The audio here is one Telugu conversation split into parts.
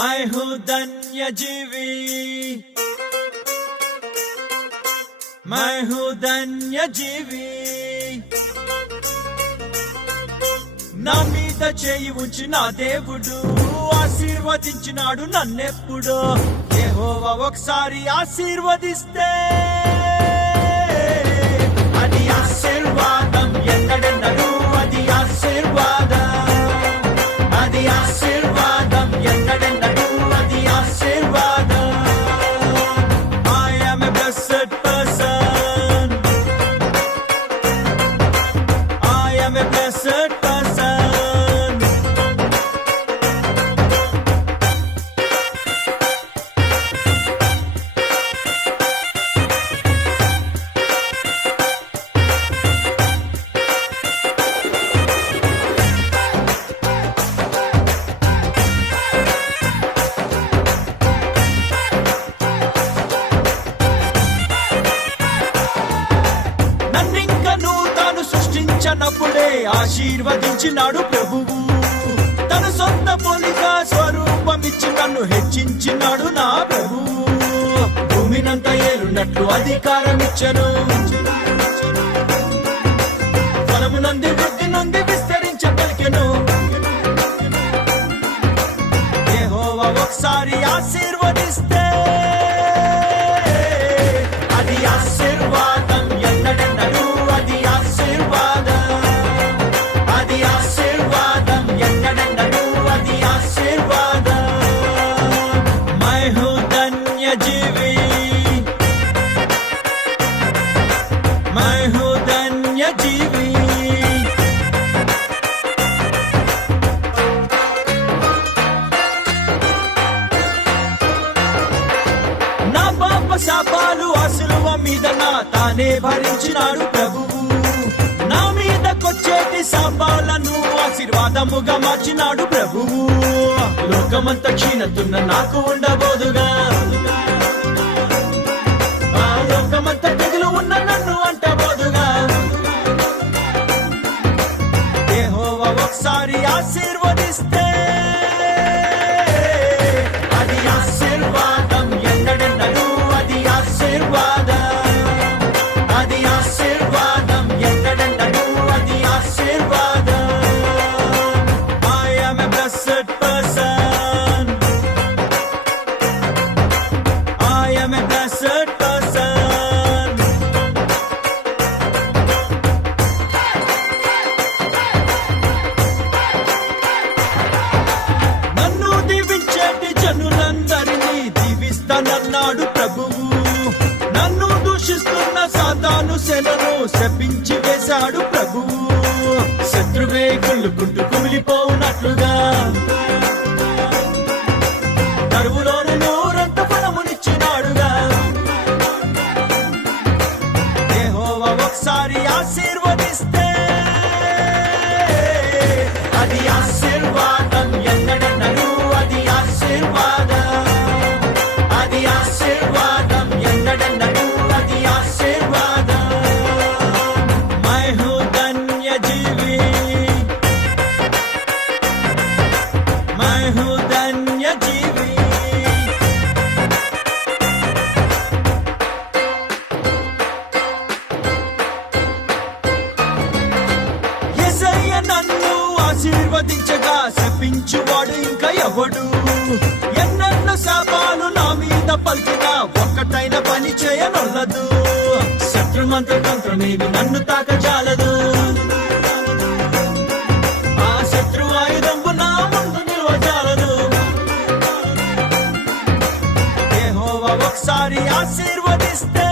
मैं हूँ धन्य जीवी मैं हूँ धन्य జీవి నా మీద చేయి ఉంచి నా దేవుడు ఆశీర్వదించినాడు నన్నెప్పుడు యెహోవా ఒకసారి ఆశీర్వదిస్తే సృష్టించనప్పుడే ఆశీర్వదించినాడు ప్రభువు. తన సొంత పోలిక స్వరూపమిచ్చి నన్ను హెచ్చించినాడు నా ప్రభువు. భూమినంత ఏలున్నట్లు అధికారం ఇచ్చను ఫలము నంది వృద్ధి నుండి విస్తరించ పలికెను ఒకసారి ఆశీర్వదిస్తే मैं हूँ धन्य जीवी నా పాప శాపాలు అసులువ మీద నా తానే భరించినాడు ప్రభువు నా మీదకొచ్చేటి శాపాలను ఆశీర్వాదముగా మార్చినాడు ప్రభువు లోకమంత క్షీణతున్న నాకు ఉండబోదుగా సాతాను శపించి వేశాడు ప్రభువు శత్రువే కుళ్ళుకుంటూ కుమిలిపోనట్లుగా కరువులోని నోరంత ఫలమునిచ్చినాడుగా. యెహోవా ఒకసారి ఆశీర్వదిస్తే శపించువాడు ఇంకా ఎవడు? ఎన్నెన్న శాపాలు నా మీద పలికినా ఒక్కటైన పని చేయనొల్లదు. శత్రుమంత్ర తంత్రమేమి నన్ను తాకజాలదు. ఆ శత్రు ఆయుధంబు నా ముందు నిలవజాలదు. యెహోవా ఒకసారి ఆశీర్వదిస్తే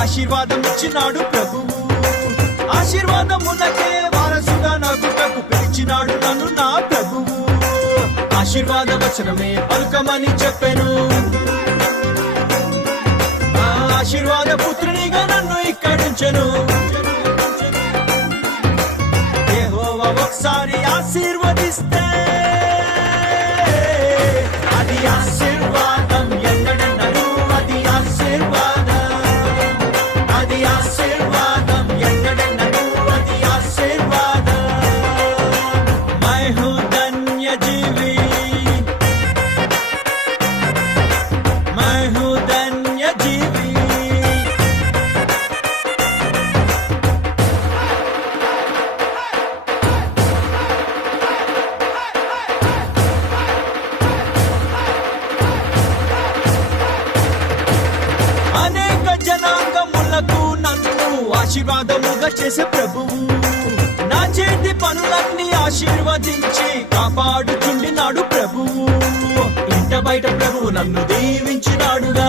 ఆశీర్వాదం ఇచ్చినాడు ప్రభువు ఆశీర్వాదమునకే వారసుగా నగుటకు పిలిచినాడు నన్ను నా ప్రభువు ఆశీర్వాద వచనమే పలుకమని చెప్పెను. ఆశీర్వాద పుత్రునిగా నన్ను ఇక్కడించెను. యెహోవా ఒకసారి చేసే ప్రభువు. నా చేతి పనులన్నీ ఆశీర్వదించి కాపాడుచుండినాడు ప్రభువు. ఇంట బయట ప్రభువు నన్ను దీవించినాడుగా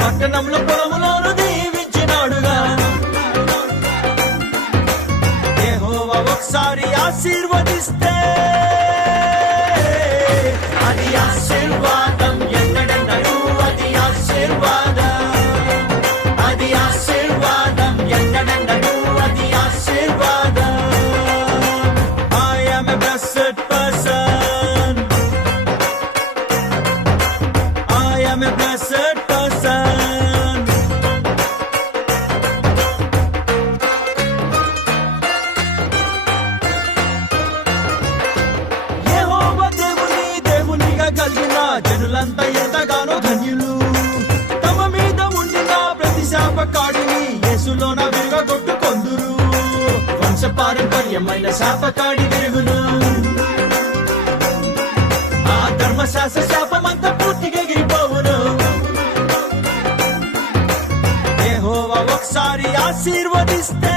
పట్టణంలో పొలములోను దీవించినాడుగా యెహోవా ఒకసారి ఆశీర్వదిస్తే వంశ పారంపర్యమైన శాపకాడి తిరుగును ఆ ధర్మశాస శాపమంతా పూర్తిగా ఎగిరిపోవును. ఏహో ఒకసారి ఆశీర్వదిస్తే